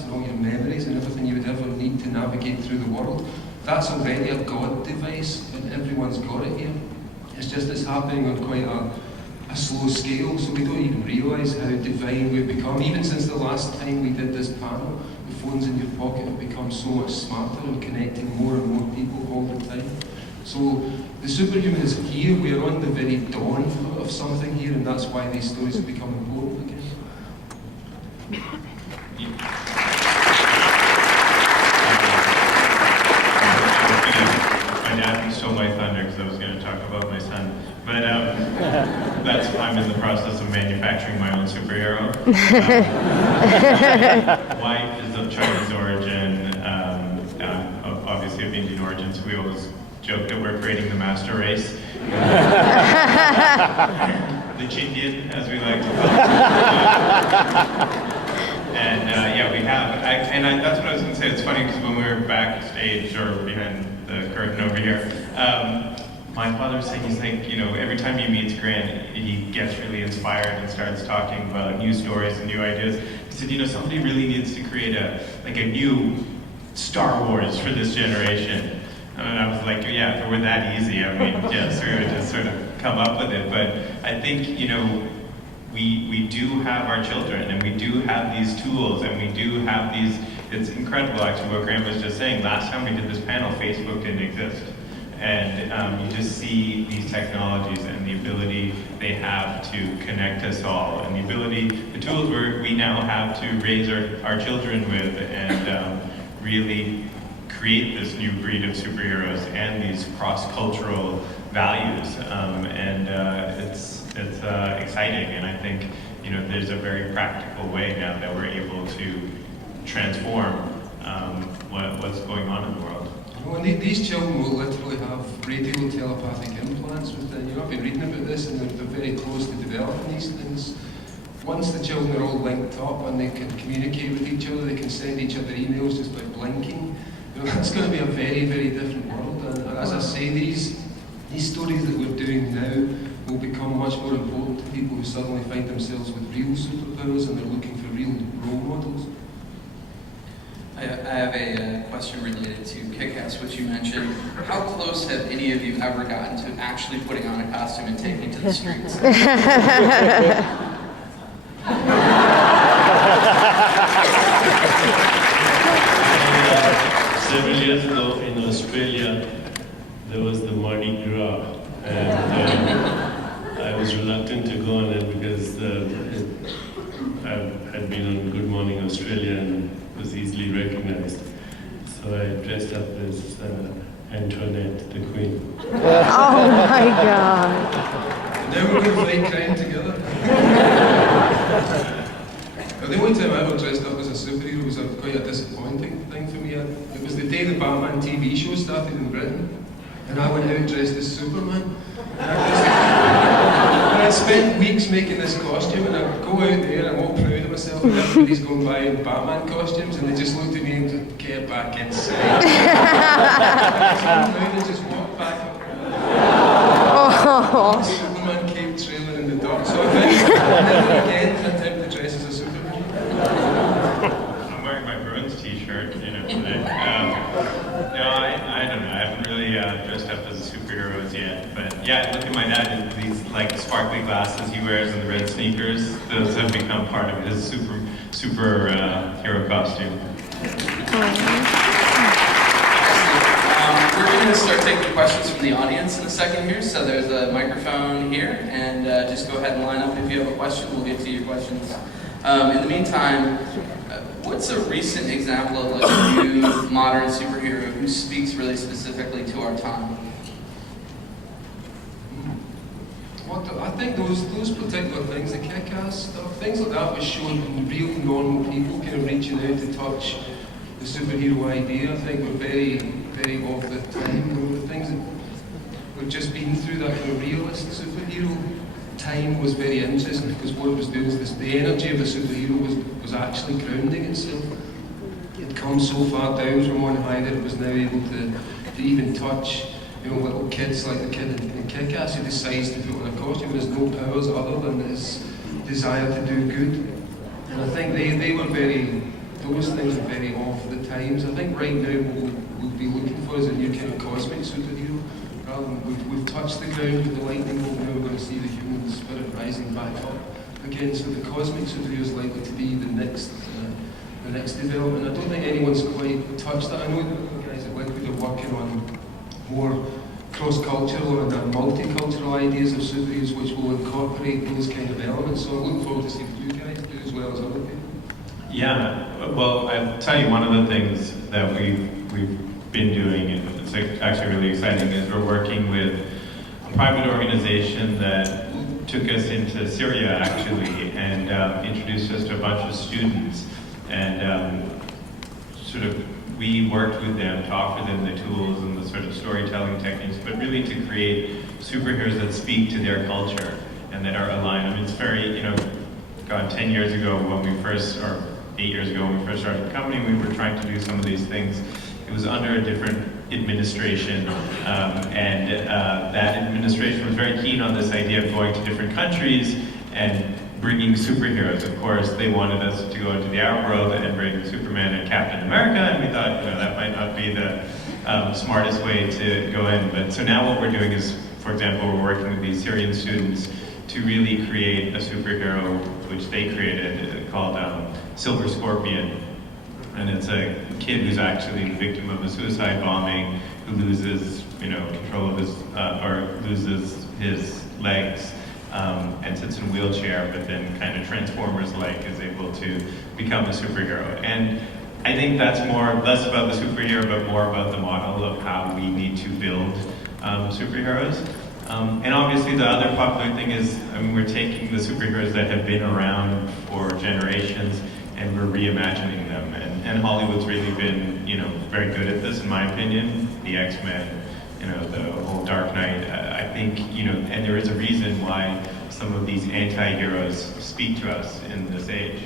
and all your memories and everything you would ever need to navigate through the world. That's already a God device, and everyone's got it here. It's just it's happening on quite a slow scale, so we don't even realise how divine we've become. Even since the last time we did this panel, the phones in your pocket have become so much smarter and connecting more and more people all the time. So the superhuman is here, we are on the very dawn of something here, and that's why these stories have become important again. My dad stole my thunder because I was going to talk about my son. But I'm in the process of manufacturing my own superhero. Wife is of Chinese origin, obviously of Indian origin, so we always joke that we're creating the master race. The Chindian, as we like to call it. And yeah, we have. That's what I was going to say. It's funny because when we were backstage or behind the curtain over here, my father was saying, he's like, you know, every time he meets Grant, he gets really inspired and starts talking about new stories and new ideas. He said, you know, somebody really needs to create a new Star Wars for this generation. And I was like, yeah, if it were that easy, I mean, yes, we would just sort of come up with it. But I think, you know, we do have our children, and we do have these tools, and we do have these, it's incredible actually what Graham was just saying. Last time we did this panel, Facebook didn't exist. And you just see these technologies and the ability they have to connect us all, and the ability, the tools we now have to raise our children with, and really create this new breed of superheroes and these cross-cultural values. It's exciting, and I think, you know, there's a very practical way now that we're able to transform what's going on in the world. Well, these children will literally have radio telepathic implants within. You know, I've been reading about this, and they're very close to developing these things. Once the children are all linked up and they can communicate with each other, they can send each other emails just by blinking. You know, that's going to be a very, very different world. And as I say, these stories that we're doing now will become much more important to people who suddenly find themselves with real superpowers and they're looking for real role models. I have a question related to Kick-Ass, which you mentioned. How close have any of you ever gotten to actually putting on a costume and taking to the streets? 7 years ago in Australia, there was the Mardi Gras, and I was reluctant to go on it because I had been on Good Morning Australia and was easily recognized. So I dressed up as Antoinette, the Queen. Oh my God. Now we're going to fight crime together. The only time I ever dressed up as a superhero was quite a disappointing thing for me. It was the day the Batman TV show started in Britain, and I went out dressed as Superman. And I spent weeks making this costume, and I'd go out there, I'm all proud of myself, and everybody's going by in Batman costumes, and they just looked at me and said, get back inside. And they just walked back up. Oh. Superman came trailing in the dark, so I think I'll never again attempt to dress as a superhero. I'm wearing my Bruins t-shirt, you know, today. No, I don't know. I haven't really dressed up as a superhero as yet. But yeah, look at my dad. These like sparkly glasses he wears and the red sneakers. Those have become part of his super hero costume. We're going to start taking questions from the audience in a second here. So there's a microphone here, and just go ahead and line up if you have a question. We'll get to your questions. In the meantime, what's a recent example of like a new modern superhero who speaks really specifically to our time? I think those particular things, the Kick-Ass stuff, things like that was showing real normal people kind of reaching out to touch the superhero idea. I think we're very, very of the time. The things that we've just been through, that kind of realist superhero time was very interesting because what it was doing is the energy of the superhero was actually grounding itself. It had come so far down from on high that it was now able to even touch, you know, little kids like the kid in Kick-Ass who decides to put on a costume and has no powers other than his desire to do good. And I think they were very those things are very off the times. I think right now what we'll be looking for is a new kind of cosmic superhero. We've touched the ground with the lightning bolt, now we're going to see the human spirit rising back up again. So the cosmic superhero is likely to be the next development. I don't think anyone's quite touched that. I know the guys at Liquid are working on more cross-cultural and multicultural ideas of superheroes which will incorporate those kind of elements. So I look forward to seeing what you guys do as well as other people. Yeah, well, I'll tell you one of the things that we've been doing, and it's actually really exciting, is we're working with a private organization that took us into Syria actually and introduced us to a bunch of students, and we worked with them to offer them the tools and the sort of storytelling techniques, but really to create superheroes that speak to their culture and that are aligned. I mean, it's very, 10 years ago when we first, or 8 years ago when we first started the company, we were trying to do some of these things. It was under a different administration, and that administration was very keen on this idea of going to different countries and bringing superheroes. Of course, they wanted us to go into the Arab world and bring Superman and Captain America, and we thought, that might not be the smartest way to go in. But so now what we're doing is, for example, we're working with these Syrian students to really create a superhero, which they created, called Silver Scorpion. And it's a kid who's actually the victim of a suicide bombing, who loses, control of his, or loses his legs, and sits in a wheelchair, but then kind of Transformers-like is able to become a superhero. And I think that's less about the superhero, but more about the model of how we need to build superheroes. And obviously the other popular thing is, we're taking the superheroes that have been around for generations and we're reimagining them. And Hollywood's really been, very good at this, in my opinion. The X-Men, the whole Dark Knight. I think, and there is a reason why some of these anti-heroes speak to us in this age.